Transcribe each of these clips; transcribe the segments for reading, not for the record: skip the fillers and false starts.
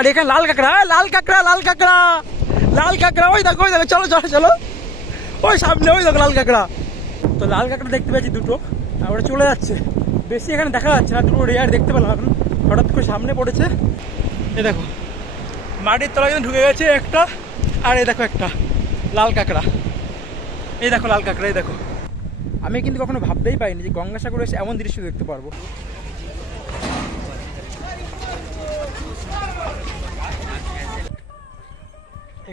আর এখানে লাল কাঁকড়া, লাল কাঁকড়া, লাল কাঁকড়া, লাল কাঁকড়া, ওই দেখো, ওই দেখো, চলো চলো চলো, ওই সামনে, ওই দেখো লাল কাঁকড়া। তো লাল কাঁকড়া দেখতে পাচ্ছি দুটো, আর ওরা চলে যাচ্ছে। বেশি এখানে দেখা যাচ্ছে না, দুটো রেয়ার দেখতে পেলাম এখন, হঠাৎ করে সামনে পড়েছে। এই দেখো মাটির তলায় কিন্তু ঢুকে গেছে একটা, আর এই দেখো একটা লাল কাঁকড়া, এই দেখো লাল কাঁকড়া, এই দেখো। আমি কিন্তু কখনো ভাবতেই পারিনি যে গঙ্গাসাগরে এসে এমন দৃশ্য দেখতে পারবো।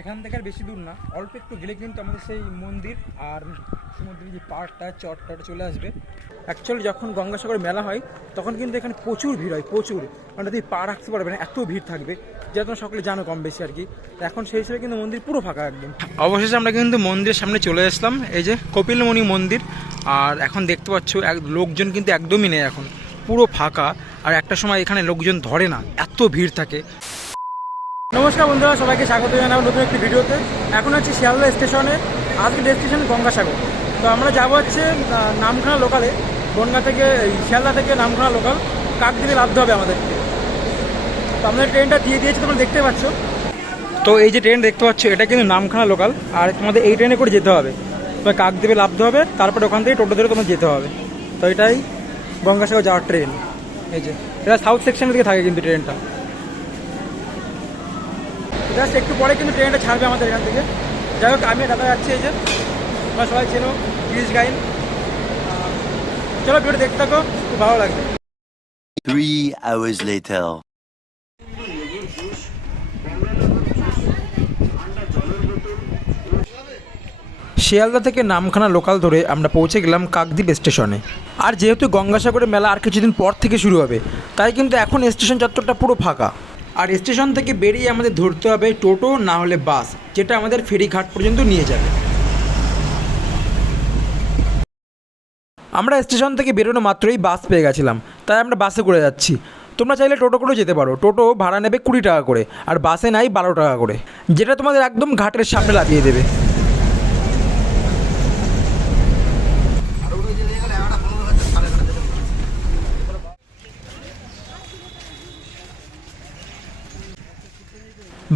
এখান থেকে আর বেশি দূর না, অল্প একটু গেলে কিন্তু আমাদের সেই মন্দির আর সমুদ্রের যে পাড়টা চটটা চলে আসবে। অ্যাকচুয়ালি যখন গঙ্গাসাগরে মেলা হয় তখন কিন্তু এখানে প্রচুর ভিড় হয়, প্রচুর, মানে তুমি পা রাখতে পারবে না, এত ভিড় থাকবে, যেটা তোমরা সকলে জানো কম বেশি আর কি। এখন সেই হিসেবে কিন্তু মন্দির পুরো ফাঁকা একদম। অবশেষে আমরা কিন্তু মন্দিরের সামনে চলে আসলাম, এই যে কপিলমুনি মন্দির। আর এখন দেখতে পাচ্ছ লোকজন কিন্তু একদমই নেই, এখন পুরো ফাঁকা। আর একটা সময় এখানে লোকজন ধরে না, এত ভিড় থাকে। নমস্কার বন্ধুরা, সবাইকে স্বাগত জানাবো নতুন একটি ভিডিওতে। এখন হচ্ছে শিয়ালদা স্টেশনে, আজকে ডেস্টিনেশন গঙ্গাসাগর। তো আমরা যাবো হচ্ছে নামখানা লোকালে, বনগাঁ থেকে শিয়ালদা থেকে নামখানা লোকাল, কাকদ্বীপে নামতে হবে আমাদেরকে। তো আমাদের ট্রেনটা দিয়ে দিয়েছে, তোমরা দেখতে পাচ্ছ। তো এই যে ট্রেন দেখতে পাচ্ছ, এটা কিন্তু নামখানা লোকাল, আর তোমাদের এই ট্রেনে করে যেতে হবে। তো কাকদ্বীপে নামতে হবে, তারপরে ওখান থেকে টোটো ধরে তোমার যেতে হবে। তো এটাই গঙ্গাসাগর যাওয়ার ট্রেন। এই যে এটা সাউথ সেকশনের দিকে থাকে কিন্তু ট্রেনটা। জাস্ট একটু পরে কিন্তু ট্রেনটা ছাড়বে আমাদের এখান থেকে। যাই হোক, আমি দাদা যাচ্ছি, এই যে তোমরা সবাই চেনো প্লিজ গাইন। চলো ভিডিও দেখতে থাকো, খুব ভালো লাগবে। 3 hours later. শিয়ালদা থেকে নামখানা লোকাল ধরে আমরা পৌঁছে গেলাম কাকদ্বীপ স্টেশনে। আর যেহেতু গঙ্গাসাগরের মেলা আর কিছুদিন পর থেকে শুরু হবে, তাই কিন্তু এখন স্টেশন চত্বরটা পুরো ফাঁকা। আর স্টেশন থেকে বেরিয়ে আমাদের ধরতে হবে টোটো, না হলে বাস, যেটা আমাদের ফেরিঘাট পর্যন্ত নিয়ে যাবে। আমরা স্টেশন থেকে বেরোনো মাত্রই বাস পেয়ে গেছিলাম, তাই আমরা বাসে করে যাচ্ছি। তোমরা চাইলে টোটো করেও যেতে পারো, টোটো ভাড়া নেবে 20 টাকা করে, আর বাসে নাই 12 টাকা করে, যেটা তোমাদের একদম ঘাটের সামনে লাগিয়ে দেবে।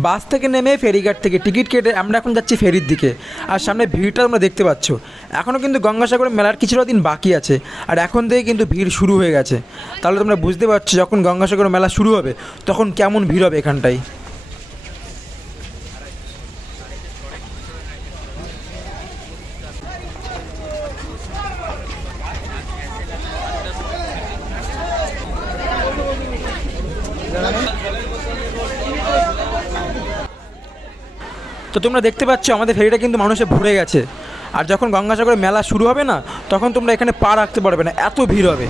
বাস থেকে নেমে ফেরিঘাট থেকে টিকিট কেটে আমরা এখন যাচ্ছি ফেরির দিকে। আর সামনে ভিড়টা তোমরা দেখতে পাচ্ছ। এখনও কিন্তু গঙ্গাসাগরের মেলার কিছুটা দিন বাকি আছে, আর এখন থেকে কিন্তু ভিড় শুরু হয়ে গেছে। তাহলে তোমরা বুঝতে পারছো যখন গঙ্গাসাগরের মেলা শুরু হবে তখন কেমন ভিড় হবে এখানটায়। তো তোমরা দেখতে পাচ্ছ আমাদের ফেরিটা কিন্তু মানুষে ভরে গেছে। আর যখন গঙ্গাসাগরের মেলা শুরু হবে না, তখন তোমরা এখানে পা রাখতে পারবে না, এত ভিড় হবে।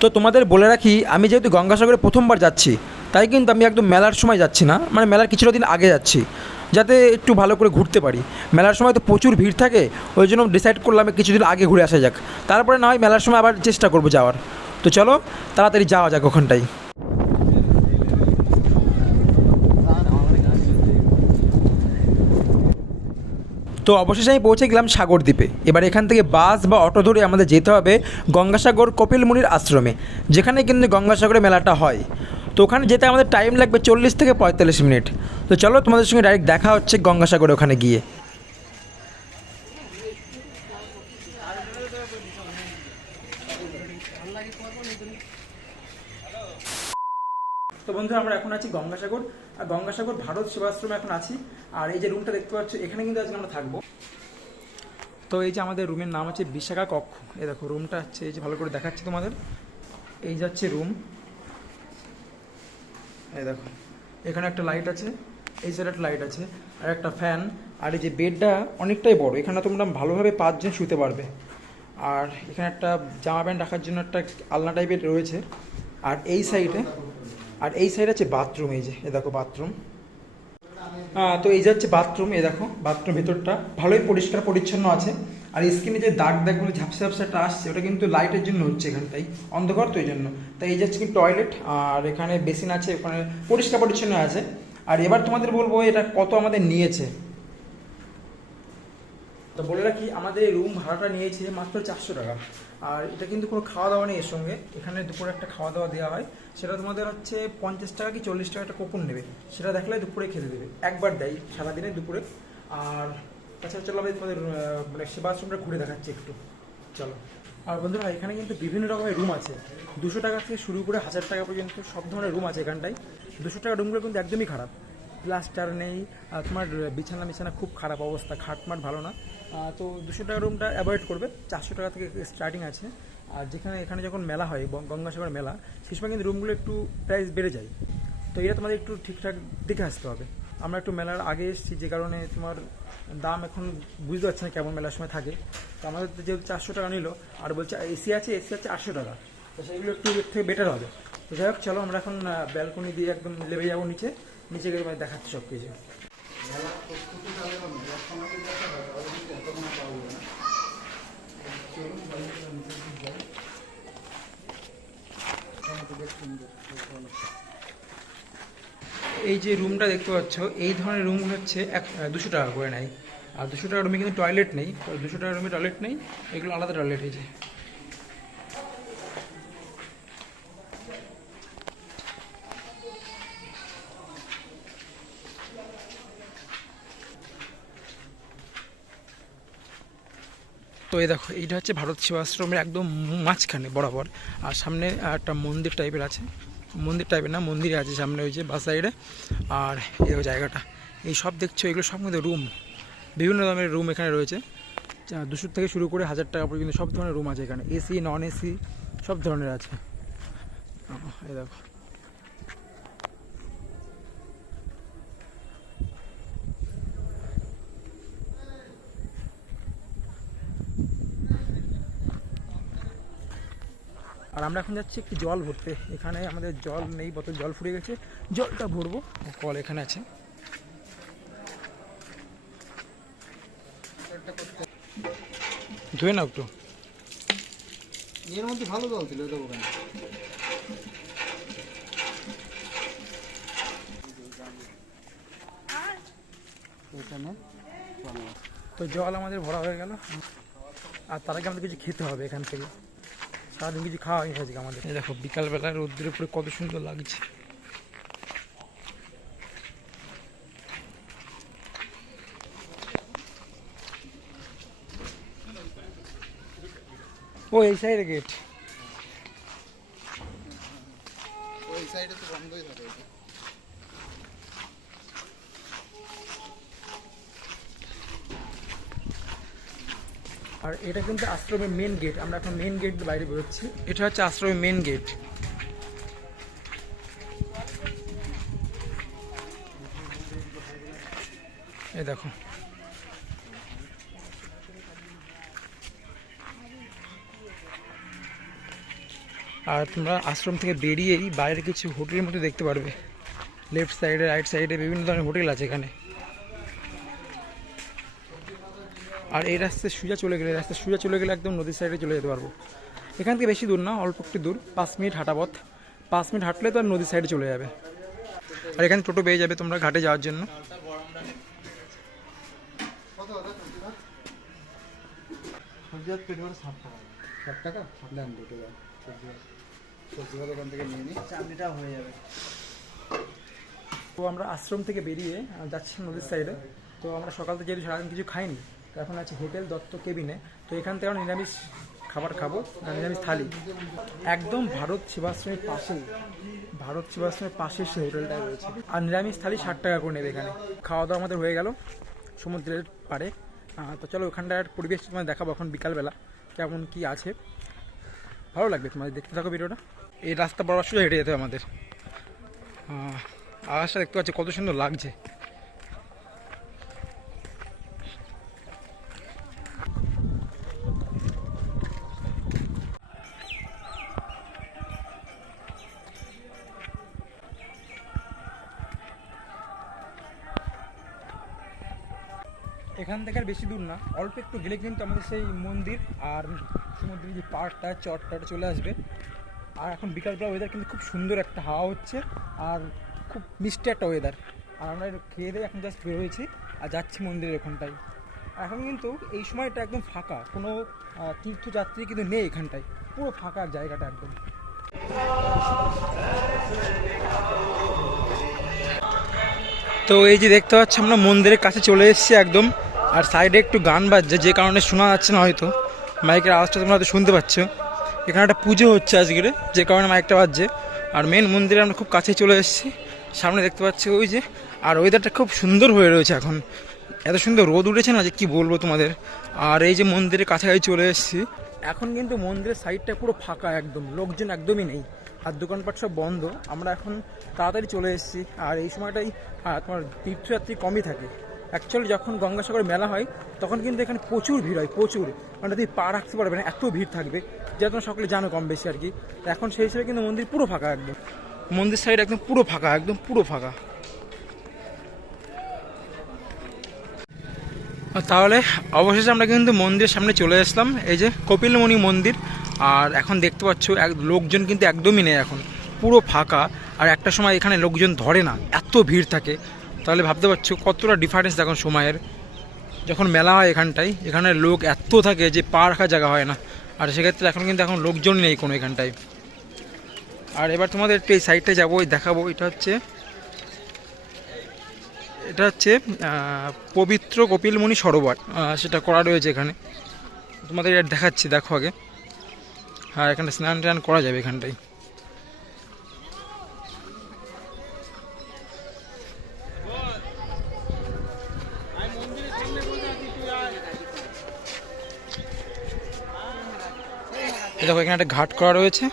তো তোমাদের বলে রাখি, আমি যেহেতু গঙ্গাসাগরে প্রথমবার যাচ্ছি, তাই কিন্তু আমি একদম মেলার সময় যাচ্ছি না, মানে মেলার কিছুটা দিন আগে যাচ্ছি, যাতে একটু ভালো করে ঘুরতে পারি। মেলার সময় তো প্রচুর ভিড় থাকে, ওই জন্য ডিসাইড করলাম কিছুদিন আগে ঘুরে আসা যাক, তারপরে না হয় মেলার সময় আবার চেষ্টা করবো যাওয়ার। তো চলো তাড়াতাড়ি যাওয়া যাক ওখানটাই। তো অবশেষে আমি পৌঁছে গেলাম সাগরদ্বীপে। এবার এখান থেকে বাস বা অটো ধরে আমাদের যেতে হবে গঙ্গাসাগর কপিলমুনির আশ্রমে, যেখানে কিন্তু গঙ্গাসাগরের মেলাটা হয়। তো ওখানে যেতে আমাদের টাইম লাগবে 40 থেকে 45 মিনিট। তো চলো তোমাদের সঙ্গে ডাইরেক্ট দেখা হচ্ছে গঙ্গাসাগরে ওখানে গিয়ে। তো বন্ধুরা, আমরা এখন আছি গঙ্গাসাগর, আর গঙ্গাসাগর ভারত সেবাশ্রমে এখন আছি। আর এই যে রুমটা দেখতে পাচ্ছ, এখানে কিন্তু আজকে আমরা থাকবো। তো এই যে আমাদের রুমের নাম হচ্ছে বিশাখা কক্ষ। এই দেখো রুমটা হচ্ছে, এই যে ভালো করে দেখাচ্ছি তোমাদের, এই যাচ্ছে রুম। এই দেখো এখানে একটা লাইট আছে, এই সাইডে একটা লাইট আছে, আর একটা ফ্যান। আর এই যে বেডটা অনেকটাই বড়, এখানে তোমরা ভালোভাবে 5 জন শুতে পারবে। আর এখানে একটা জামা প্যান্ট রাখার জন্য একটা আলনা টাইপের রয়েছে। আর এই সাইডে আছে বাথরুম। এই যে এ দেখো বাথরুম। তো এই যে হচ্ছে বাথরুম। এই দেখো বাথরুম ভেতরটা ভালোই পরিষ্কার পরিচ্ছন্ন আছে। আর স্কিনে যে দাগ দাগগুলো ঝাপসা ঝাপসাটা আসছে, ওটা কিন্তু লাইটের জন্য হচ্ছে, এখানটাই অন্ধকার তো এই জন্য। তাই এই যাচ্ছে কি টয়লেট, আর এখানে বেসিন আছে, ওখানে পরিষ্কার পরিচ্ছন্ন আছে। আর এবার তোমাদের বলবো এটা কত আমাদের নিয়েছে। তো বলে রাখি, আমাদের এই রুম ভাড়াটা নিয়েছে মাত্র 400 টাকা। আর এটা কিন্তু কোনো খাওয়া দাওয়া নেই এর সঙ্গে, এখানে দুপুরে একটা খাওয়া দাওয়া দেওয়া হয়, সেটা তোমাদের হচ্ছে 50 টাকা কি 40 টাকা একটা কুপন নেবে, সেটা দেখলে দুপুরে খেতে দেবে, একবার দেয় সারাদিনে দুপুরে। আর তাছাড়া চলো আমি তোমাদের মানে সেবা আশ্রমটা ঘুরে দেখাচ্ছি একটু, চলো। আর বন্ধুরা এখানে কিন্তু বিভিন্ন রকমের রুম আছে, 200 টাকা থেকে শুরু করে 1000 টাকা পর্যন্ত সব ধরনের রুম আছে এখানটায়। 200 টাকা রুমগুলো কিন্তু একদমই খারাপ, প্লাস্টার নেই, আর তোমার বিছানা খুব খারাপ অবস্থা, খাটমাট ভালো না। তো 200 টাকা রুমটা অ্যাভয়েড করবে, 400 টাকা থেকে স্টার্টিং আছে। আর এখানে যখন মেলা হয় গঙ্গাসাগর মেলা, সেই সময় কিন্তু রুমগুলো একটু প্রাইস বেড়ে যায়, তো এটা তোমাদের একটু ঠিকঠাক দেখে আসতে হবে। আমরা একটু মেলার আগে এসেছি, যে কারণে তোমার দাম এখন বুঝতে পারছি না কেমন মেলার সময় থাকে। তো আমাদের যেহেতু 400 টাকা নিল, আর বলছে এসি আছে 800 টাকা, তো সেইগুলো একটু এর থেকে বেটার হবে। তো যাই হোক চলো, আমরা এখন ব্যালকনি দিয়ে একদম লেবে যাবো নিচে, নিচে গিয়ে দেখাচ্ছি সব কিছু। এই যে রুমটা দেখতে পাচ্ছ, এই ধরনের রুমগুলো হচ্ছে 200 টাকা করে নেয়। আর 200 টাকা রুমে কিন্তু টয়লেট নেই, 200 টাকা রুমে টয়লেট নেই, এগুলো আলাদা টয়লেট হয়েছে। তো এই দেখো, এইটা হচ্ছে ভারত সেবাশ্রমের একদম মাঝখানে বরাবর, আর সামনে একটা মন্দির টাইপের আছে, মন্দির টাইপের না, মন্দির আছে সামনে ওই যে বাস সাইডে। আর এই দেখো জায়গাটা, এই সব দেখছো এগুলো সব মধ্যে রুম, বিভিন্ন ধরনের রুম এখানে রয়েছে, 200 থেকে শুরু করে 1000 টাকা পর্যন্ত সব ধরনের রুম আছে এখানে, এসি নন এসি সব ধরনের আছে। এই দেখো, আর আমরা এখন যাচ্ছি একটু জল ভরতে, এখানে আমাদের জল নেই, বোতল জল ফুরিয়ে গেছে, জলটা ভরবো, কল এখানে আছে। ধুয়ে নাও একটু, এর মধ্যে ভালো জল ছিল এটা ওখানে। তো জল আমাদের ভরা হয়ে গেল, আর তার আগে আমাদের কিছু খেতে হবে এখান থেকে, সারাদিন কিছু খাওয়া হয়নি আজকে আমাদের। এই দেখো বিকালবেলা রোদ্রের উপরে কত সুন্দর লাগছে। ও এই সাইডে গেট, ওই সাইডে তো বন্ধই থাকে এটা। আর এটা কিন্তু আশ্রমের মেন গেট, আমরা এখন মেন গেট বাইরে বেরোচ্ছি, এটা হচ্ছে আশ্রমের মেন গেট। এই দেখো, আর তোমরা আশ্রম থেকে বেরিয়েই বাইরে কিছু হোটেলের মতো দেখতে পারবে, লেফট সাইডে রাইট সাইডে বিভিন্ন ধরনের হোটেল আছে এখানে। আর এই রাস্তায় সোজা চলে গেলে একদম নদীর সাইডে চলে যেতে পারবো, এখান থেকে বেশি দূর না, অল্প একটু দূর, 5 মিনিট হাঁটা পথ, 5 মিনিট হাঁটলে তো আর নদীর সাইডে চলে যাবে। আর এখানে টোটো পেয়ে যাবে তোমরা ঘাটে যাওয়ার জন্য। সবজি হাট পেট ভরে 60 টাকা দেন দুটো দাম, সবজি হাট এখান থেকে নিয়ে নিই, চাটনিটা হয়ে যাবে। তো আমরা আশ্রম থেকে বেরিয়ে যাচ্ছি নদীর সাইডে। তো আমরা সকাল থেকে যেহেতু সারাদিন কিছু খাইনি, তো এখন আছে হোটেল দত্ত কেবিনে, তো এখান থেকে আমরা নিরামিষ খাবার খাবো, নিরামিষ থালি, একদম ভারত সেবাশ্রমের পাশেই, ভারত সেবাশ্রমের পাশে সে হোটেলটায় রয়েছে। আর নিরামিষ থালি 60 টাকা করে নেবে এখানে। খাওয়া দাওয়া আমাদের হয়ে গেল সমুদ্রের পাড়ে। তো চলো ওখানটার পরিবেশ তোমার দেখাবো এখন বিকালবেলা কেমন কি আছে, ভালো লাগবে তোমাদের, দেখতে থাকো ভিডিওটা। এই রাস্তা বরাবর সোজা হেঁটে যেতে হবে আমাদের। আকাশটা দেখতে পাচ্ছি কত সুন্দর লাগছে। এখান থেকে আর বেশি দূর না, অল্প একটু গেলে কিন্তু আমাদের সেই মন্দির আর সমুদ্রের যে পাড়টা চটটা চলে আসবে। আর এখন বিকালবেলা ওয়েদার কিন্তু খুব সুন্দর, একটা হাওয়া হচ্ছে আর খুব মিষ্টি একটা ওয়েদার। আর আমরা খেয়ে দিয়ে এখন জাস্ট বের হয়েছি আর যাচ্ছি মন্দিরের ওখানটায়। এখন কিন্তু এই সময়টা একদম ফাঁকা, কোনো তীর্থযাত্রী কিন্তু নেই এখানটায়, পুরো ফাঁকা জায়গাটা একদম। তো এই যে দেখতে পাচ্ছি আমরা মন্দিরের কাছে চলে এসেছি একদম, আর সাইডে একটু গান বাজছে, যে কারণে শোনা যাচ্ছে না হয়তো, মাইকের আওয়াজটা তোমরা হয়তো শুনতে পাচ্ছ। এখানে একটা পুজো হচ্ছে আজকের, যে কারণে মাইকটা বাজছে। আর মেন মন্দিরে আমরা খুব কাছে চলে এসেছি, সামনে দেখতে পাচ্ছি ওই যে। আর ওয়েদারটা খুব সুন্দর হয়ে রয়েছে এখন, এত সুন্দর রোদ উঠেছে না যে কি বলবো তোমাদের। আর এই যে মন্দিরের কাছাকাছি চলে এসেছি, এখন কিন্তু মন্দিরের সাইডটা পুরো ফাঁকা একদম, লোকজন একদমই নেই, আর দোকানপাট সব বন্ধ। আমরা এখন তাড়াতাড়ি চলে এসেছি, আর এই সময়টাই তোমার তীর্থযাত্রী কমই থাকে। অ্যাকচুয়ালি যখন গঙ্গাসাগর মেলা হয় তখন কিন্তু এখানে প্রচুর ভিড় হয়, প্রচুর, মানে তুমি পা রাখতে পারবে না, এত ভিড় থাকবে, যেটা তোমরা সকলে জানো কম বেশি আর কি। এখন সেই হিসেবে কিন্তু মন্দির পুরো ফাঁকা একদম, মন্দির সাইড একদম পুরো ফাঁকা, একদম পুরো ফাঁকা। তাহলে অবশেষে আমরা কিন্তু মন্দিরের সামনে চলে আসলাম, এই যে কপিলমুনি মন্দির। আর এখন দেখতে পাচ্ছ লোকজন কিন্তু একদমই নেই এখন, পুরো ফাঁকা। আর একটা সময় এখানে লোকজন ধরে না, এত ভিড় থাকে। তাহলে ভাবতে পারছো কতটা ডিফারেন্স এখন সময়ের। যখন মেলা হয় এখানটায়, এখানে লোক এত থাকে যে পা রাখার জায়গা হয় না। আর সেক্ষেত্রে এখন কিন্তু এখন লোকজন নেই কোনো এখানটায়। আর এবার তোমাদের একটু এই সাইডটায় যাবো, দেখাবো। এটা হচ্ছে পবিত্র কপিলমুনি সরোবর, সেটা করা রয়েছে এখানে, তোমাদের এটা দেখাচ্ছি, দেখো আগে। হ্যাঁ, এখানে স্নান টান করা যাবে এখানটায়। দেখো এখানে একটা ঘাট করা রয়েছে,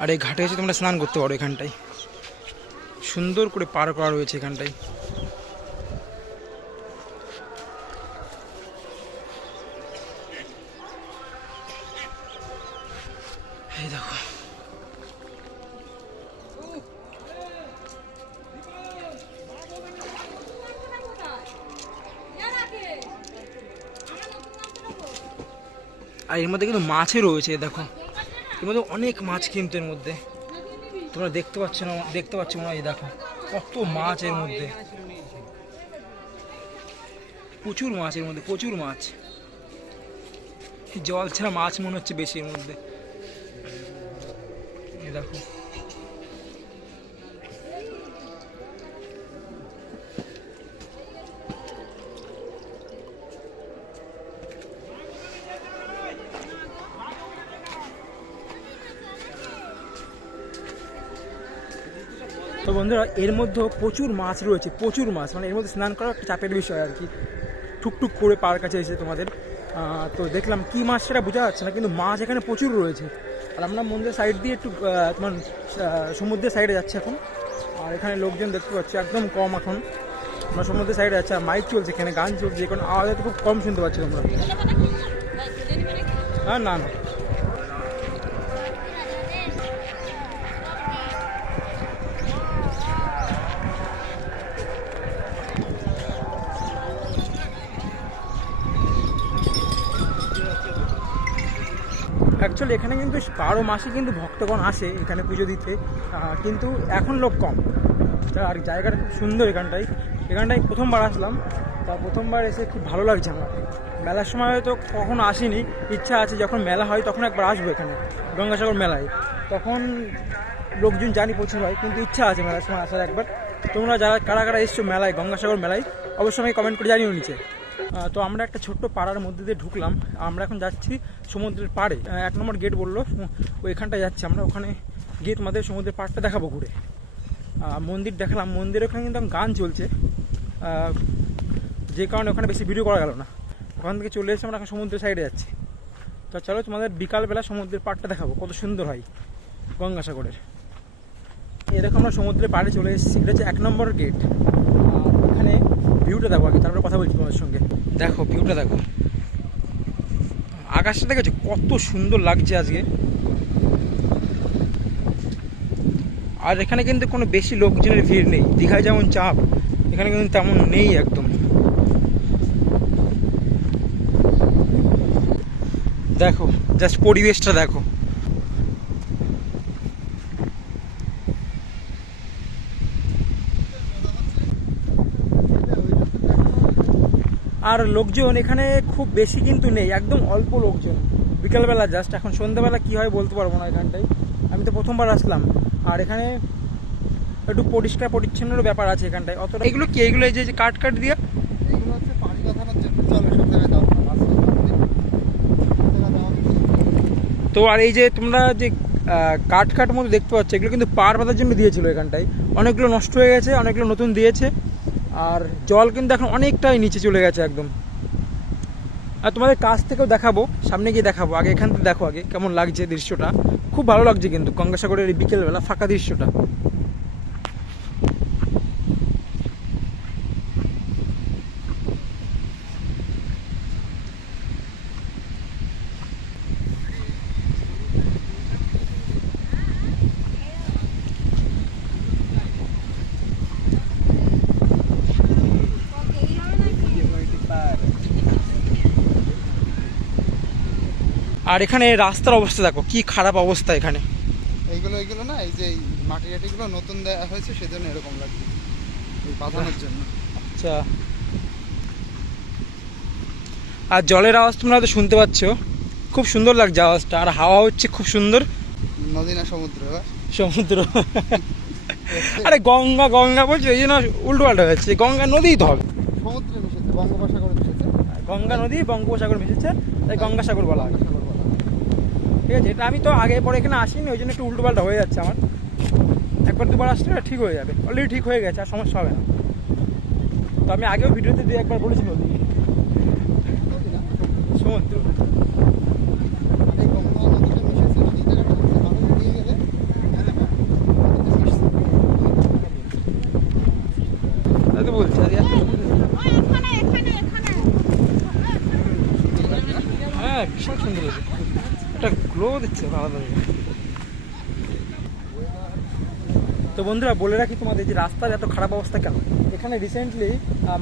আর এই ঘাটে এসে তোমরা স্নান করতে পারো এখানটায়, সুন্দর করে পার করা রয়েছে এখানটায়। এই দেখো, আর এর মধ্যে কিন্তু মাছও রয়েছে, দেখো এর মধ্যে অনেক মাছ, কিন্তু এর মধ্যে তোমরা দেখতে পাচ্ছ না, এই দেখো কত মাছ এর মধ্যে, প্রচুর মাছ এর মধ্যে, প্রচুর মাছ। জল ছাড়া মাছ মনে হচ্ছে বেশি এর মধ্যে, এই দেখো। তো বন্ধুরা, এর মধ্যেও প্রচুর মাছ রয়েছে, প্রচুর মাছ, মানে এর মধ্যে স্নান করা একটা চাপের বিষয় আর কি। টুকটুক করে পার কাছে এসে তোমাদের তো দেখলাম কি মাছ সেটা বোঝা যাচ্ছে না, কিন্তু মাছ এখানে প্রচুর রয়েছে। আর আমরা মন্দিরের সাইড দিয়ে একটু তোমার সমুদ্রের সাইডে যাচ্ছি এখন, আর এখানে লোকজন দেখতে পাচ্ছি একদম কম এখন। আমরা সমুদ্রের সাইডে যাচ্ছি, আর মাইক চলছে এখানে, গান চলছে, এখন আওয়াজ খুব কম শুনতে পাচ্ছি তোমরা। হ্যাঁ, না না, অ্যাকচুয়ালি এখানে কিন্তু 12 মাসে কিন্তু ভক্তগণ আসে এখানে পুজো দিতে, কিন্তু এখন লোক কম। আর জায়গাটা খুব সুন্দর এখানটায় প্রথমবার আসলাম, তা প্রথমবার এসে খুব ভালো লাগছে আমার। মেলার সময় হয়তো কখনো আসিনি, ইচ্ছা আছে যখন মেলা হয় তখন একবার আসবো এখানে গঙ্গাসাগর মেলায়, তখন লোকজন জানি প্রচুর হয়, কিন্তু ইচ্ছা আছে মেলার সময় আসার একবার। তোমরা যারা কারা কারা এসছো মেলায়, গঙ্গাসাগর মেলায়, অবশ্যই আমাকে কমেন্ট করে জানিও নিচে। তো আমরা একটা ছোট্ট পাড়ার মধ্যে দিয়ে ঢুকলাম, আমরা এখন যাচ্ছি সমুদ্রের পাড়ে। 1 নম্বর গেট বললো, ওইখানটায় যাচ্ছি আমরা, ওখানে গিয়ে তোমাদের সমুদ্রের পাড়টা দেখাবো ঘুরে। মন্দির দেখালাম, মন্দিরের ওখানে কিন্তু গান চলছে, যে কারণে ওখানে বেশি ভিডিও করা গেল না। ওখান থেকে চলে এসে আমরা এখন সমুদ্রের সাইডে যাচ্ছি। তো চলো তোমাদের বিকালবেলা সমুদ্রের পাড়টা দেখাবো, কত সুন্দর হয় গঙ্গাসাগরের। এরকম আমরা সমুদ্রের পাড়ে চলে এসেছি, এটা হচ্ছে 1 নম্বর গেট। এখানে ভিউটা দেখো আগে, তারপরে কথা বলছি তোমাদের সঙ্গে। দেখো ভিউটা দেখো, আকাশটা দেখেছো কত সুন্দর লাগছে আজকে। আর এখানে কিন্তু কোনো বেশি লোকজনের ভিড় নেই, দীঘায় যেমন চাপ, এখানে কিন্তু তেমন নেই একদম। দেখো জাস্ট পরিবেশটা দেখো। আর লোকজন এখানে খুব বেশি কিন্তু নেই, একদম অল্প লোকজন। বিকালবেলা জাস্ট, এখন সন্ধ্যাবেলা কী হয় বলতে পারবো না এখানটায়, আমি তো প্রথমবার আসলাম। আর এখানে একটু পরিষ্কার পরিচ্ছন্নের ব্যাপার আছে এখানটায় অতটা। এগুলো কি, এগুলো এই যে কাট কাট দিয়ে এগুলো হচ্ছে পানি বাঁধানোর জন্য, চলো সব জায়গায় দাও না, তো। আর এই যে তোমরা যে কাঠ কাঠ মতো দেখতে পাচ্ছ, এগুলো কিন্তু পার বাঁধার জন্য দিয়েছিল এখানটায়, অনেকগুলো নষ্ট হয়ে গেছে, অনেকগুলো নতুন দিয়েছে। আর জল কিন্তু এখন অনেকটাই নিচে চলে গেছে একদম। আর তোমাদের কাছ থেকেও দেখাবো, সামনে গিয়ে দেখাবো, আগে এখান থেকে দেখো আগে কেমন লাগছে দৃশ্যটা। খুব ভালো লাগছে কিন্তু গঙ্গাসাগরের এই বিকেলবেলা ফাঁকা দৃশ্যটা। আর এখানে রাস্তার অবস্থা দেখো কি খারাপ অবস্থা এখানে। এইগুলো না, এই যে এই মাটি টাটিগুলো নতুন দেওয়া হয়েছে সেজন্য এরকম লাগছে, এই বাঁধানোর জন্য। আচ্ছা, আর জলের আওয়াজ তোমরা তো শুনতে পাচ্ছ, খুব সুন্দর লাগছে আওয়াজটা। আর হাওয়া হচ্ছে খুব সুন্দর। নদী না সমুদ্র? সমুদ্র। আরে গঙ্গা গঙ্গা বলছো, এই জন্য উল্টো পাল্টা হচ্ছে। গঙ্গা নদীই তো হবে। সমুদ্রে মিশেছে, বঙ্গোপসাগরে মিশেছে, গঙ্গা নদী বঙ্গোপসাগর মিশেছে, তাই গঙ্গাসাগর বলা হয়। গঙ্গাসাগর বলা হয়। ঠিক আছে, এটা আমি তো আগে পরে এখানে আসিনি, ওই জন্য একটু উল্টো পাল্টা হয়ে যাচ্ছে আমার। একবার দুবার আসলে এটা ঠিক হয়ে যাবে, অলরেডি ঠিক হয়ে গেছে, আর সমস্যা হবে না। তো আমি আগেও ভিডিওতে দিয়ে একবার বলেছি নদী, নদী না, সমুদ্র। এই গঙ্গা নদীটা মিশেছে, নদী জায়গাটা হচ্ছে ভালো দিয়ে গেলে মিশছে। তাই তো বলছি। আর হ্যাঁ, ভীষণ সুন্দর হয়েছে, একটা গ্লো দিচ্ছে আলাদা। তো বন্ধুরা বলে রাখি তোমাদের, যে রাস্তার এত খারাপ অবস্থা কেন। এখানে রিসেন্টলি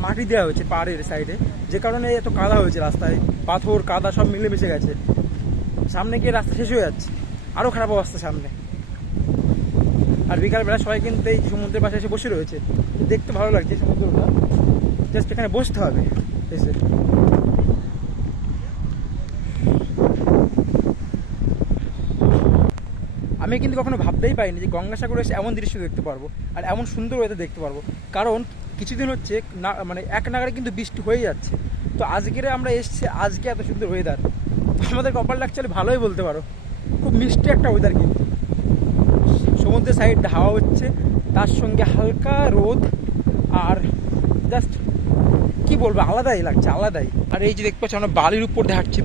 মাটি দেওয়া হয়েছে পাহাড়ের সাইডে, যে কারণে এত কাদা হয়েছে রাস্তায়, পাথর কাদা সব মিলেমিশে গেছে। সামনে গিয়ে রাস্তা শেষ হয়ে যাচ্ছে, আরও খারাপ অবস্থা সামনে। আর বিকালবেলা সবাই কিন্তু এই সমুদ্রের পাশে এসে বসে রয়েছে, দেখতে ভালো লাগছে সমুদ্রটা। জাস্ট এখানে বসতে হবে এসে। আমি কিন্তু কখনো ভাবতেই পারিনি যে গঙ্গাসাগরে এসে এমন দৃশ্য দেখতে পারবো, আর এমন সুন্দর ওয়েদার দেখতে পারবো। কারণ কিছুদিন হচ্ছে না, মানে এক নাগারে কিন্তু বৃষ্টি হয়ে যাচ্ছে। তো আজকের আমরা এসছি, আজকে এত সুন্দর ওয়েদার, আমাদের কপালটা অ্যাকচুয়ালি ভালোই বলতে পারো। খুব মিষ্টি একটা ওয়েদার কিন্তু, সমুদ্রের সাইড হাওয়া হচ্ছে, তার সঙ্গে হালকা রোদ, আর জাস্ট কি বলবো, আলাদাই লাগছে, আলাদাই। আর এই যে দেখতে পাচ্ছি আমরা বালির উপর দিয়ে হাঁটছি,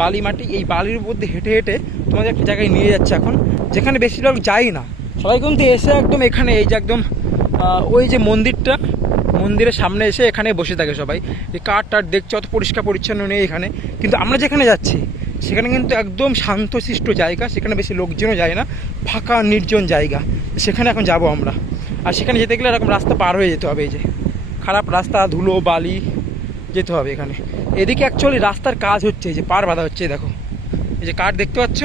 বালি মাটি, এই বালির উপর দিয়ে হেঁটে হেঁটে তোমাদের একটা জায়গায় নিয়ে যাচ্ছে এখন, যেখানে বেশিরভাগ যাই না সবাই কিন্তু এসে একদম এখানে, এই যে একদম ওই যে মন্দিরটা, মন্দিরের সামনে এসে এখানে বসে থাকে সবাই। এই কাঠ টাট দেখছে, অত পরিষ্কার পরিচ্ছন্ন নেই এখানে। কিন্তু আমরা যেখানে যাচ্ছি সেখানে কিন্তু একদম শান্তশিষ্ট জায়গা, সেখানে বেশি লোকজনও যায় না, ফাঁকা নির্জন জায়গা। সেখানে এখন যাব আমরা। আর সেখানে যেতে গেলে এরকম রাস্তা পার হয়ে যেতে হবে, এই যে খারাপ রাস্তা, ধুলো বালি, যেতে হবে এখানে। এদিকে অ্যাকচুয়ালি রাস্তার কাজ হচ্ছে, এই যে পার বাঁধা হচ্ছে, দেখো এই যে কাঠ দেখতে পাচ্ছ,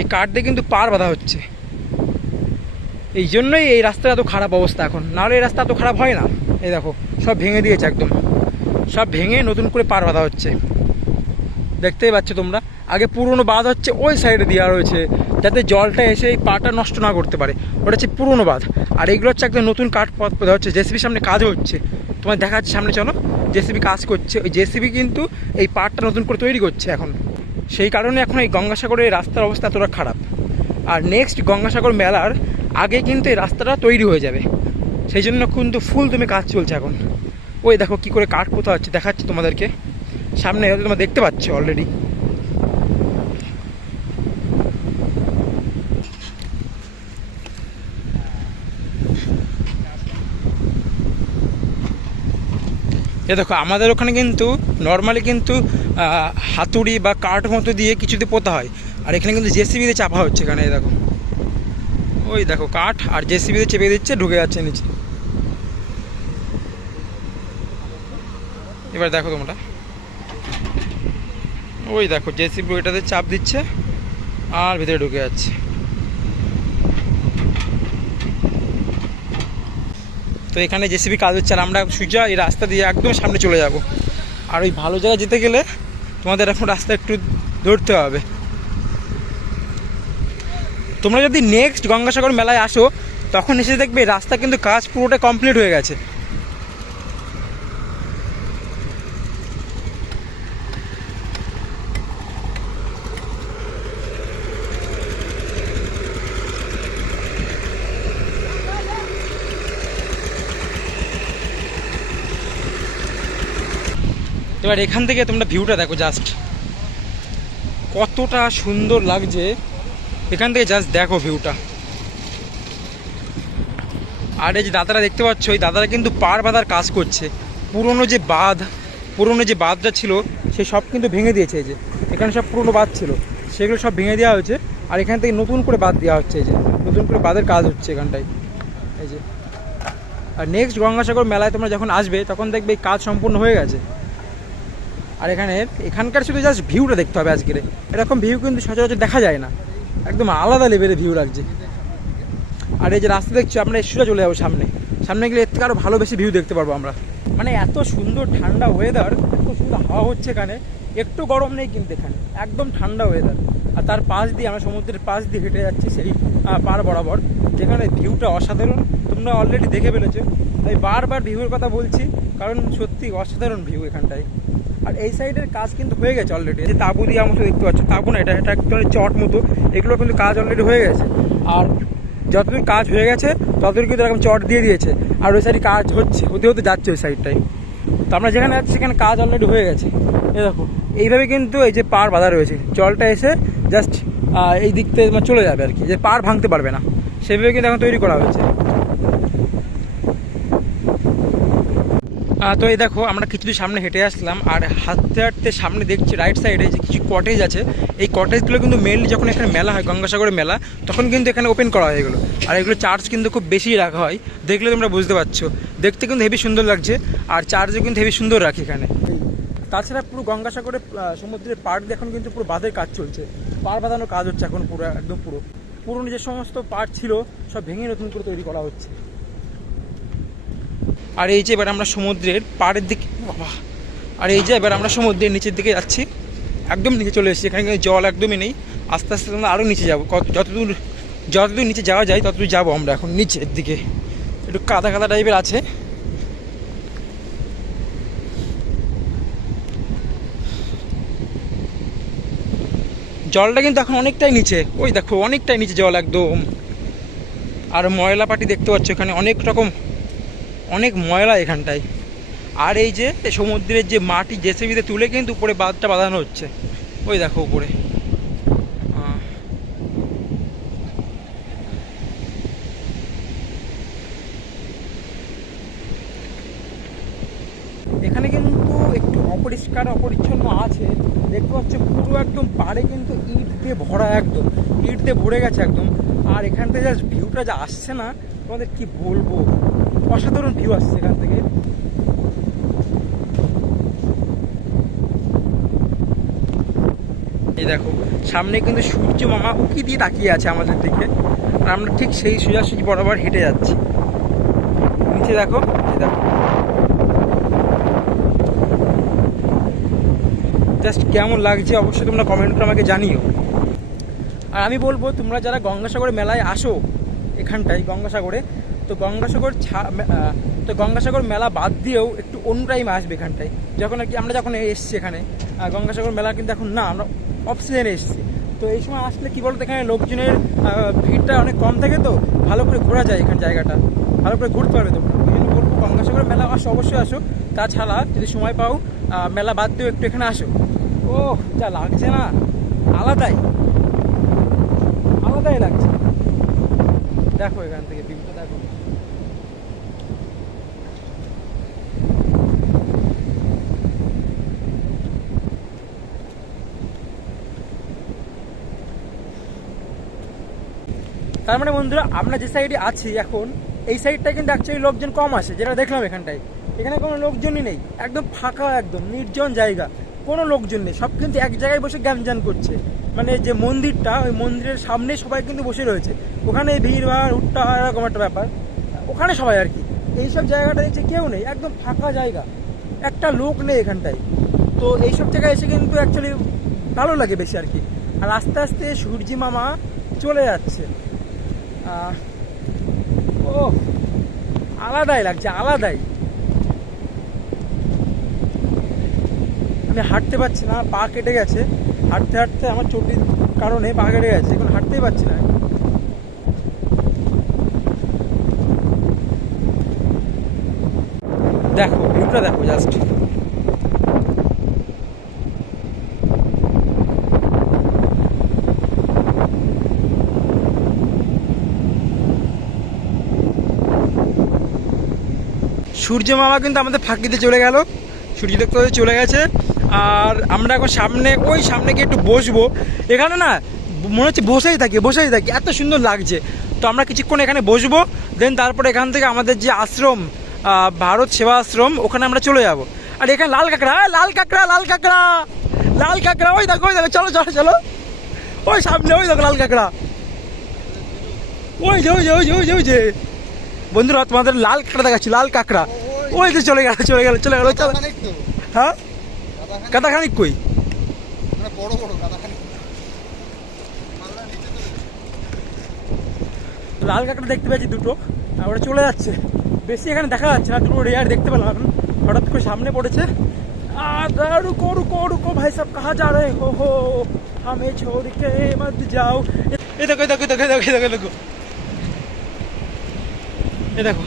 এই কাঠ দিয়ে কিন্তু পার বাঁধা হচ্ছে। এই জন্যই এই রাস্তার এত খারাপ অবস্থা এখন, নাহলে এই রাস্তা এত খারাপ হয় না। এই দেখো সব ভেঙে দিয়েছে একদম, সব ভেঙে নতুন করে পার বাঁধা হচ্ছে, দেখতেই পাচ্ছ তোমরা। আগে পুরনো বাঁধ হচ্ছে ওই সাইডে দেওয়া রয়েছে, যাতে জলটা এসে এই পাটা নষ্ট না করতে পারে, ওটা হচ্ছে পুরনো বাঁধ। আর এইগুলো হচ্ছে একদম নতুন কাঠ পথ দেওয়া হচ্ছে। জেসিবির সামনে কাজও হচ্ছে, তোমার দেখাচ্ছে সামনে, চলো। জেসিবি কাজ করছে, ওই জেসিবি কিন্তু এই পাটটা নতুন করে তৈরি করছে এখন। সেই কারণে এখন এই গঙ্গাসাগরের রাস্তার অবস্থা এতটা খারাপ। আর নেক্সট গঙ্গাসাগর মেলার আগে কিন্তু এই রাস্তাটা তৈরি হয়ে যাবে, সেই জন্য কিন্তু ফুল তুমি কাজ চলছে এখন। ওই দেখো কি করে কাঠ পোতা হচ্ছে, দেখাচ্ছি তোমাদেরকে সামনে, হয়তো তোমরা দেখতে পাচ্ছ অলরেডি। এ দেখো আমাদের ওখানে কিন্তু নর্মালি কিন্তু হাতুড়ি বা কাঠ মতো দিয়ে কিছুতে পোতা হয়, আর এখানে কিন্তু জেসিবি দিয়ে চাপা হচ্ছে এখানে। দেখো ওই দেখো কাঠ আর জেসিবি দিয়ে চেপে দিচ্ছে, ঢুকে যাচ্ছে নিচে। এবার দেখো তোমরা, ওই দেখো জেসিবি ওইটাতে চাপ দিচ্ছে আর ভিতরে ঢুকে যাচ্ছে। তো এখানে জেসিবি কাজ হচ্ছে, আর আমরা সোজা এই রাস্তা দিয়ে একদম সামনে চলে যাব। আর ওই ভালো জায়গায় যেতে গেলে তোমাদের এখন রাস্তা একটু ধরতে হবে। তোমরা যদি নেক্সট গঙ্গাসাগর মেলায় আসো তখন এসে দেখবে রাস্তা কিন্তু কাজ পুরোটা কমপ্লিট হয়ে গেছে। এবার এখান থেকে তোমরা ভিউটা দেখো, জাস্ট কতটা সুন্দর লাগছে এখান থেকে, জাস্ট দেখো ভিউটা। আর এই যে দাদারা দেখতে পাচ্ছ, এই দাদারা কিন্তু পাড় বাঁধার কাজ করছে। পুরনো যে বাঁধটা ছিল সে সব কিন্তু ভেঙে দিয়েছে। এই যে এখানে সব পুরনো বাঁধ ছিল, সেগুলো সব ভেঙে দেওয়া হয়েছে, আর এখান থেকে নতুন করে বাঁধ দেওয়া হচ্ছে। এই যে নতুন করে বাঁধের কাজ হচ্ছে এখানটায়। এই যে আর নেক্সট গঙ্গাসাগর মেলায় তোমরা যখন আসবে তখন দেখবে এই কাজ সম্পূর্ণ হয়ে গেছে। আর এখানকার শুধু জাস্ট ভিউটা দেখতে হবে আজকের, এরকম ভিউ কিন্তু সচরাচর দেখা যায় না, একদম আলাদা লেভেলের ভিউ লাগছে। আর এই যে রাস্তা দেখছো, আমরা সোজা চলে যাবো সামনে গেলে এর থেকে আরও ভালো বেশি ভিউ দেখতে পারবো আমরা। মানে এত সুন্দর ঠান্ডা ওয়েদার, এত সুন্দর হাওয়া হচ্ছে এখানে, একটু গরম নেই কিন্তু এখানে, একদম ঠান্ডা ওয়েদার। আর তার পাশ দিয়ে আমরা সমুদ্রের পাশ দিয়ে হেঁটে যাচ্ছি সেই পাড় বরাবর, যেখানে ভিউটা অসাধারণ। তোমরা অলরেডি দেখে ফেলেছো, তাই বারবার ভিউয়ের কথা বলছি, কারণ সত্যি অসাধারণ ভিউ এখানটায়। আর এই সাইডের কাজ কিন্তু হয়ে গেছে অলরেডি। যে তাঁবু দিয়ে আমরা দেখতে পাচ্ছ, তাঁবু না, এটা একটা চট মতো, এগুলো কিন্তু কাজ অলরেডি হয়ে গেছে। আর যতদূর কাজ হয়ে গেছে ততদূর কিন্তু এরকম চট দিয়ে দিয়েছে, আর ওই সাইডে কাজ হতে যাচ্ছে ওই সাইডটাই। তো আমরা যেখানে যাচ্ছি সেখানে কাজ অলরেডি হয়ে গেছে। এই দেখো, এইভাবে কিন্তু এই যে পাড় বাঁধা রয়েছে, জলটা এসে জাস্ট এই দিক থেকে চলে যাবে আর কি, যে পাড় ভাঙতে পারবে না, সেভাবে কিন্তু এখন তৈরি করা হয়েছে। তো এই দেখো, আমরা কিছুদিন সামনে হেঁটে আসলাম, আর হাঁটতে হাঁটতে সামনে দেখছি রাইট সাইডে যে কিছু কটেজ আছে। এই কটেজগুলো কিন্তু মেনলি যখন এখানে মেলা হয়, গঙ্গাসাগরের মেলা, তখন কিন্তু এখানে ওপেন করা হয় এগুলো। আর এগুলো চার্জ কিন্তু খুব বেশি রাখা হয়, দেখলে তোমরা বুঝতে পারছো। দেখতে কিন্তু হেভি সুন্দর লাগছে, আর চার্জও কিন্তু হেভি সুন্দর রাখে এখানে। তাছাড়া পুরো গঙ্গাসাগরের সমুদ্রের পাড় এখন কিন্তু পুরো বাঁধের কাজ চলছে, পাড় বাঁধানোর কাজ হচ্ছে এখন পুরো, একদম পুরনো যে সমস্ত পাড় ছিল সব ভেঙে নতুন করে তৈরি করা হচ্ছে। আর এই যে এবার আমরা সমুদ্রের পাড়ের দিকে, বাবা, আর এই যে এবার আমরা সমুদ্রের নিচের দিকে যাচ্ছি, একদম নিচে চলে এসেছি। এখানে কিন্তু জল একদমই নেই, আস্তে আস্তে আমরা আরও নিচে যাবো, যতদূর নিচে যাওয়া যায় ততদূর যাবো আমরা এখন নিচের দিকে। একটু কাদা কাদা টাইপের আছে। জলটা কিন্তু এখন অনেকটাই নিচে, ওই দেখো অনেকটাই নিচে জল একদম। আর ময়লা পাটি দেখতে পাচ্ছ, এখানে অনেক ময়লা এখানটায়। আর এই যে সমুদ্রের যে মাটি জেসিবিতে তুলে কিন্তু উপরে বাঁধটা বাঁধানো হচ্ছে, ওই দেখো উপরে। এখানে কিন্তু একটু অপরিচ্ছন্ন আছে, দেখতে পাচ্ছ পুরো একদম পাড়ে কিন্তু ইট দিয়ে ভরা, একদম ইট দিয়ে ভরে গেছে একদম। আর এখান থেকে জাস্ট ভিউটা যা আসছে না, তোমাদের কি বলবো, অসাধারণ ভিউ আসছে এখান থেকে। এই দেখো, সামনে কিন্তু সূর্য মামা উকি দিয়ে তাকিয়ে আছে আমাদের দিকে, আর আমরা ঠিক সেই সোজাসুজি বরাবর হেঁটে যাচ্ছি। নিচে দেখো, জাস্ট কেমন লাগছে অবশ্যই তোমরা কমেন্ট করে আমাকে জানিও। আর আমি বলবো, তোমরা যারা গঙ্গাসাগরে মেলায় আসো এখানটায় গঙ্গাসাগরে, তো গঙ্গাসাগর মেলা বাদ দিয়েও একটু অন্য টাইমে আসবে এখানটায়, যখন আর কি আমরা যখন এসছি এখানে। গঙ্গাসাগর মেলা কিন্তু এখন না, আমরা অফ সিজনে এসেছি, তো এই সময় আসলে কী বলতো, এখানে লোকজনের ভিড়টা অনেক কম থাকে, তো ভালো করে ঘোরা যায়, এখানে জায়গাটা ভালো করে ঘুরতে পারবে তোমরা। ওই জন্য বলবো গঙ্গাসাগর মেলা আসো, অবশ্যই আসো। তাছাড়া যদি সময় পাও মেলা বাদ দিয়েও একটু এখানে আসো। ও যা লাগছে না, আলাদাই লাগছে। দেখো এখান থেকে ভিউটা দেখো। তার মানে বন্ধুরা, আমরা যে সাইডে আছি এখন, এই সাইডটা কিন্তু অ্যাকচুয়ালি লোকজন কম আসে, যেটা দেখলাম এখানটায়। এখানে কোনো লোকজনই নেই, একদম ফাঁকা, একদম নির্জন জায়গা, কোনো লোকজন নেই। সব কিন্তু এক জায়গায় বসে জ্ঞানজান করছে, মানে যে মন্দিরটা, ওই মন্দিরের সামনে সবাই কিন্তু বসে রয়েছে, ওখানে ভিড়ভাড় উঠটা এরকম একটা ব্যাপার, ওখানে সবাই আর কি। এইসব জায়গাটা দেখছে কেউ নেই, একদম ফাঁকা জায়গা, একটা লোক নেই এখানটায়। তো এইসব জায়গায় এসে কিন্তু অ্যাকচুয়ালি ভালো লাগে বেশি আর কি। আর আস্তে আস্তে সূর্যি মামা চলে যাচ্ছে। ও আলাদাই লাগছে, আলাদাই। আমি হাঁটতে পারছি না, পা কেটে গেছে হাঁটতে হাঁটতে, আমার চোটের কারণে পা কেটে গেছে, এখন হাঁটতেই পারছি না। দেখো ভিউটা দেখো জাস্ট। সূর্য মামা কিন্তু আমাদের ফাঁকিতে চলে গেল, সূর্য দেখতে চলে গেছে। আর আমরা এখন সামনে, ওই সামনে গিয়ে একটু বসবো। এখানে না মনে হচ্ছে বসেই থাকি, এত সুন্দর লাগছে। তো আমরা কিছুক্ষণ এখানে বসবো, দেন তারপরে এখান থেকে আমাদের যে আশ্রম, ভারত সেবা আশ্রম, ওখানে আমরা চলে যাব। আর এখানে লাল কাঁকড়া, লাল কাঁকড়া, লাল কাঁকড়া, লাল কাঁকড়া, ওই দেখো, ওই দেখো, চলো চলো চলো, ওই সামনে, ওই দেখো লাল কাঁকড়া, ওই যে ওই যে ওই যে ওই যে ওই যে বন্ধুরা তোমাদের লাল কাঁকড়া দেখাচ্ছি, লাল কাঁকড়া, ওই যে চলে গেল চলে গেল চলে গেল, চলো। হ্যাঁ কাদা খানিক কই, বড় বড় কাদা খানিক। লাল কাঁকড়া দেখতে পেয়েছি দুটো, আর ওরা চলে যাচ্ছে। বেশি এখানে দেখা যাচ্ছে না, দুটো রেয়ার দেখতে পেলাম এখন, হঠাৎ করে সামনে পড়েছে। রুকো রুকো রুকো ভাই সব কাহা যা রে হো হামে ছোড় কে মত যাও। এই দেখো, এই দেখো, দেখো, দেখো, দেখো, দেখো, এই দেখো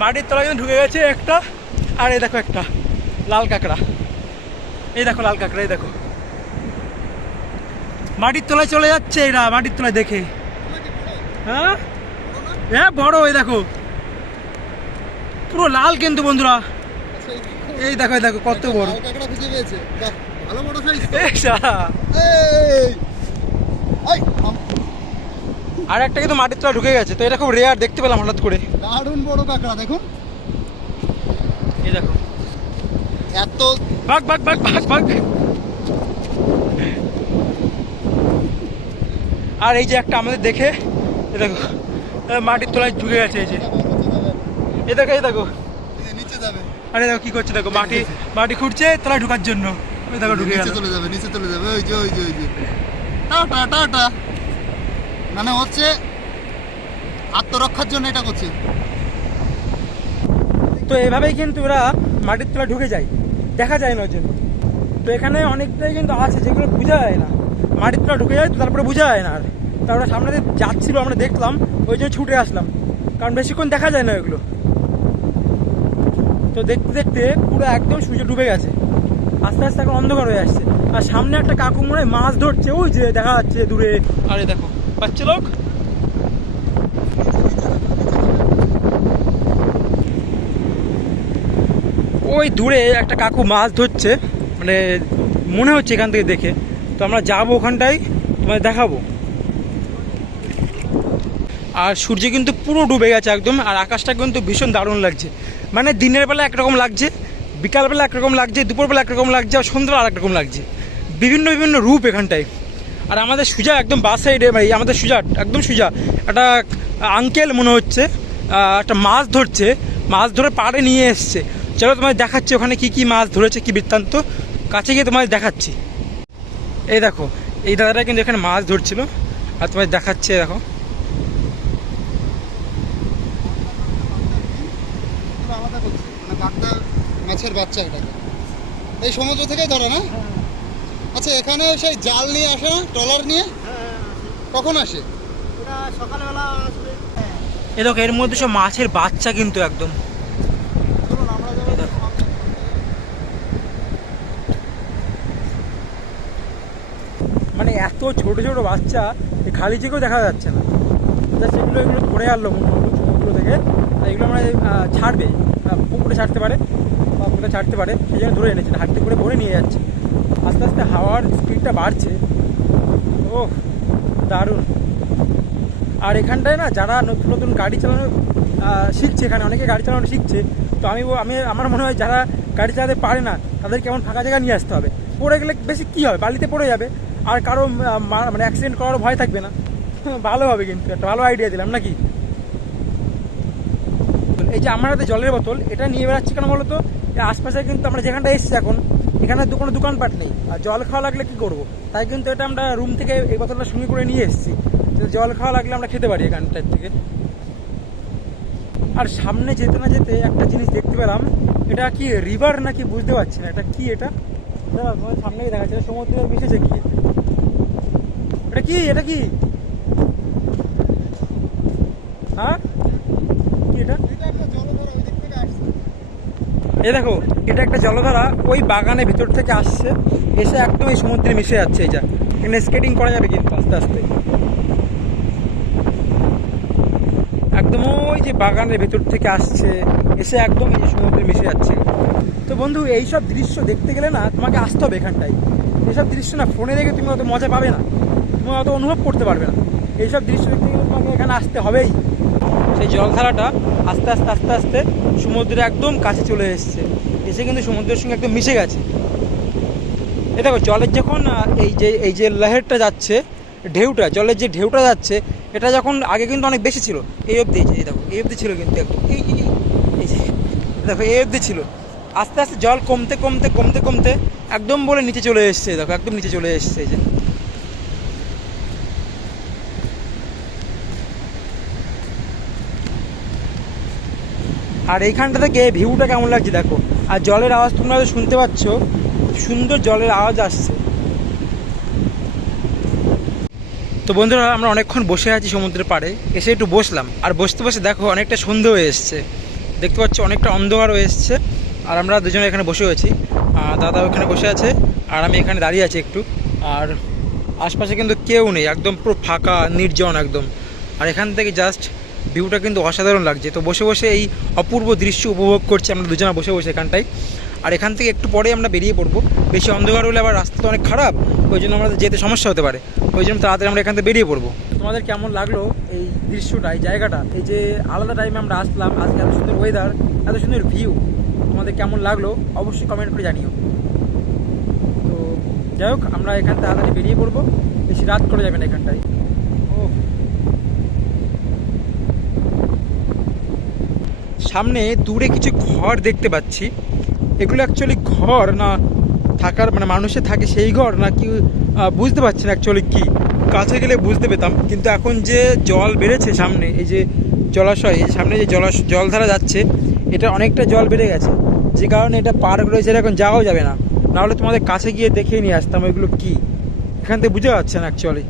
মাটির তলায় কিন্তু ঢুকে গেছে একটা। আর এই দেখো একটা লাল কাঁকড়া, এই দেখো লাল কাঁকড়া, এই দেখো মাটির তলায় চলে যাচ্ছে এরা, মাটির তলায় দেখে। হ্যাঁ হ্যাঁ বড়, এই দেখো পুরো লাল কিন্তু বন্ধুরা, এই দেখো, এই দেখো কত বড় কাঁকড়া খুঁজে পেয়েছে, বাহ ভালো বড় সাইজ। আর একটা কিন্তু মাটির তলায় ঢুকে গেছে। তো এটা খুব রেয়ার দেখতে পেলাম হঠাৎ করে। দারুণ বড় কাঁকড়া দেখুন, এই দেখো এত ভাগ ভাগ ভাগ ভাগ ভাগ। আর এই যে একটা আমাদের দেখে, এই দেখো মাটির তলায় ঢুকে গেছে, এই যে এই দেখো, এই দেখো, নিচে যাবে। আরে দেখো কি করছে, দেখো মাটি মাটি খুঁড়ছে তলায় ঢুকার জন্য, ওই দেখো ঢুকে গেল। নিচে চলে যাবে, নিচে চলে যাবে, ওই যে ওই যে ওই যে টাটা টাটা, মানে হচ্ছে আত্মরক্ষার জন্য এটা করছে। তো এভাবেই কিন্তু ওরা মাটির তলায় ঢুকে যায়, দেখা যায় না ওর জন্য। তো এখানে অনেকটাই কিন্তু আছে যেগুলো বোঝা যায় না, মাটির তলায় ঢুকে যায় তো তারপরে বোঝা যায় না। আর তারপরে সামনে দিয়ে যাচ্ছিল, আমরা দেখলাম, ওই জন্য ছুটে আসলাম, কারণ বেশিক্ষণ দেখা যায় না ওইগুলো। তো দেখতে দেখতে পুরো একদম সূর্য ডুবে গেছে, আস্তে আস্তে এখন অন্ধকার হয়ে আসছে। আর সামনে একটা কাকু মনে হয় মাছ ধরছে, ওই যে দেখা যাচ্ছে দূরে। আরে দেখো বাচ্চা লোক, ওই দূরে একটা কাকু মাছ ধরছে, মানে মনে হচ্ছে এখান থেকে দেখে। তো আমরা যাবো ওখানটায়, তোমায় দেখাবো। আর সূর্য কিন্তু পুরো ডুবে গেছে একদম, আর আকাশটা কিন্তু ভীষণ দারুণ লাগছে। মানে দিনের বেলা একরকম লাগছে, বিকালবেলা একরকম লাগছে, দুপুরবেলা একরকম লাগছে, আর সন্ধ্যাবেলা আরেক রকম লাগছে। বিভিন্ন বিভিন্ন রূপ এখানটায়। আর আমাদের সুজা একদম বাস সাইডে, মানে আমাদের সুজা একদম সুজা একটা আঙ্কেল মনে হচ্ছে একটা মাছ ধরছে, মাছ ধরে পাড়ে নিয়ে এসছে। চলো তোমায় দেখাচ্ছি ওখানে কি কি মাছ ধরেছে, কি বৃত্তান্ত, কাছে গিয়ে তোমায় দেখাচ্ছি। এই দেখো এই দাদাটা কিন্তু এখানে মাছ ধরছিল, আর তোমায় দেখাচ্ছে, দেখো আলাদা করছে, মানে কাকড়া মাছের বাচ্চা এটাকে এই সমুদ্র থেকেই ধরে না? আচ্ছা এখানে সেই জাল নিয়ে আসে না, ট্রলার নিয়ে? কখন আসে? সকালবেলা আসবে। এই দেখো এর মধ্যে সব মাছের বাচ্চা কিন্তু একদম। মানে এত ছোট ছোট বাচ্চা খালি চোখেও দেখা যাচ্ছে না। সেগুলো এগুলো ধরে আনলো সমুদ্র থেকে, এগুলো মানে ছাড়বে, পুকুরে ছাড়তে পারে বা কোথাও ছাড়তে পারে, সেই জন্য ধরে এনেছে, হাঁটতে করে ভরে নিয়ে যাচ্ছে। আস্তে আস্তে হাওয়ার স্পিডটা বাড়ছে, ও দারুণ। আর এখানটায় না যারা নতুন নতুন গাড়ি চালানো শিখছে, এখানে অনেকে গাড়ি চালানো শিখছে। তো আমি আমার মনে হয় যারা গাড়ি চালাতে পারে না তাদের কেমন ফাঁকা জায়গা নিয়ে আসতে হবে, পড়ে গেলে বেশি কী হবে, বালিতে পড়ে যাবে, আর কারো মানে অ্যাক্সিডেন্ট করার ভয় থাকবে না। ভালো হবে, কিন্তু একটা ভালো আইডিয়া দিলাম নাকি। এই যে আমার হাতে জলের বোতল, এটা নিয়ে বেড়াচ্ছি কেন বলো তো, এর আশপাশে কিন্তু আমরা যেখানটা এসেছি এখন এখানে কোনো দোকানপাট নেই, আর জল খাওয়া লাগলে কি করব, তাই কিন্তু এটা আমরা রুম থেকে এই বোতলটা সঙ্গে করে নিয়ে এসেছি, জল খাওয়া লাগলে আমরা খেতে পারি এখানটার থেকে। আর সামনে যেতে না যেতে একটা জিনিস দেখতে পেলাম, এটা কি রিভার নাকি বুঝতে পারছি না, এটা কি, এটা সামনেই দেখা যাচ্ছে সমুদ্রে মিশেছে কি, এটা কি, এটা কি, হ্যাঁ কি এটা? এই দেখো, এটা একটা জলধারা ওই বাগানের ভিতর থেকে আসছে, এসে একদম এই সমুদ্রে মিশে যাচ্ছে। এটা এখানে স্কেটিং করা যাবে কিন্তু আস্তে আস্তে, একদম ওই যে বাগানের ভেতর থেকে আসছে, এসে একদম এই সমুদ্রে মিশে যাচ্ছে। তো বন্ধু, এইসব দৃশ্য দেখতে গেলে না তোমাকে আসতে হবে এখানটায়। এইসব দৃশ্য না ফোনে দেখে তুমি অত মজা পাবে না, তুমি অত অনুভব করতে পারবে না। এইসব দৃশ্য দেখতে গেলে তোমাকে এখানে আসতে হবেই। সেই জলধারাটা আস্তে আস্তে আস্তে আস্তে সমুদ্রের একদম কাছে চলে এসছে, এসে কিন্তু সমুদ্রের সঙ্গে একদম মিশে গেছে। এ দেখো, জলের যখন এই যে লহেরটা যাচ্ছে, ঢেউটা, জলের যে ঢেউটা যাচ্ছে, এটা যখন আগে কিন্তু অনেক বেশি ছিল, এই অবধি, এই দেখো এই অবধি ছিল কিন্তু একদম, এই যে দেখো এই অবধি ছিল, আস্তে আস্তে জল কমতে কমতে কমতে কমতে একদম বলে নিচে চলে এসছে। দেখো একদম নিচে চলে এসছে এই যে। আর এইখানটা থেকে ভিউটা কেমন লাগছে দেখো, আর জলের আওয়াজ তোমরা শুনতে পাচ্ছ, সুন্দর জলের আওয়াজ আসছে। তো বন্ধুরা, আমরা অনেকক্ষণ বসে আছি সমুদ্রের পাড়ে, এসে একটু বসলাম, আর বসতে বসে দেখো অনেকটা সন্ধে হয়ে এসছে, দেখতে পাচ্ছি অনেকটা অন্ধকার হয়ে এসছে। আর আমরা দুজনে এখানে বসে আছি, দাদা ওখানে বসে আছে, আর আমি এখানে দাঁড়িয়ে আছি একটু। আর আশপাশে কিন্তু কেউ নেই, একদম পুরো ফাঁকা নির্জন একদম। আর এখান থেকে জাস্ট ভিউটা কিন্তু অসাধারণ লাগছে। তো বসে বসে এই অপূর্ব দৃশ্য উপভোগ করছি আমরা দুজনে বসে বসে এখানটায়। আর এখান থেকে একটু পরে আমরা বেরিয়ে পড়বো, বেশি অন্ধকার হলে আবার রাস্তা তো অনেক খারাপ, ওই জন্য আমাদের যেতে সমস্যা হতে পারে, ওই জন্য তাড়াতাড়ি আমরা এখান থেকে বেরিয়ে পড়বো। তোমাদের কেমন লাগলো এই দৃশ্যটা, এই জায়গাটা, এই যে আলাদা টাইমে আমরা আসলাম, আজকে এত সুন্দর ওয়েদার, এত সুন্দর ভিউ, তোমাদের কেমন লাগলো অবশ্যই কমেন্ট করে জানিও। তো যাই হোক, আমরা এখান থেকে তাড়াতাড়ি বেরিয়ে পড়বো, বেশি রাত করে যাবেন এখানটায়। সামনে দূরে কিছু ঘর দেখতে পাচ্ছি, এগুলো অ্যাকচুয়ালি ঘর না থাকার, মানে মানুষে থাকে সেই ঘর না কি বুঝতে পারছি না অ্যাকচুয়ালি কি, কাছে গেলে বুঝতে পেতাম। কিন্তু এখন যে জল বেড়েছে সামনে, এই যে জলাশয়, এই সামনে যে জলধারা যাচ্ছে, এটা অনেকটা জল বেড়ে গেছে, যে কারণে এটা পার্ক রয়েছে, এখন যাওয়াও যাবে না, নাহলে তোমাদের কাছে গিয়ে দেখিয়ে নিয়ে আসতাম এগুলো কি, এখান থেকে বুঝতে পারছে না অ্যাকচুয়ালি।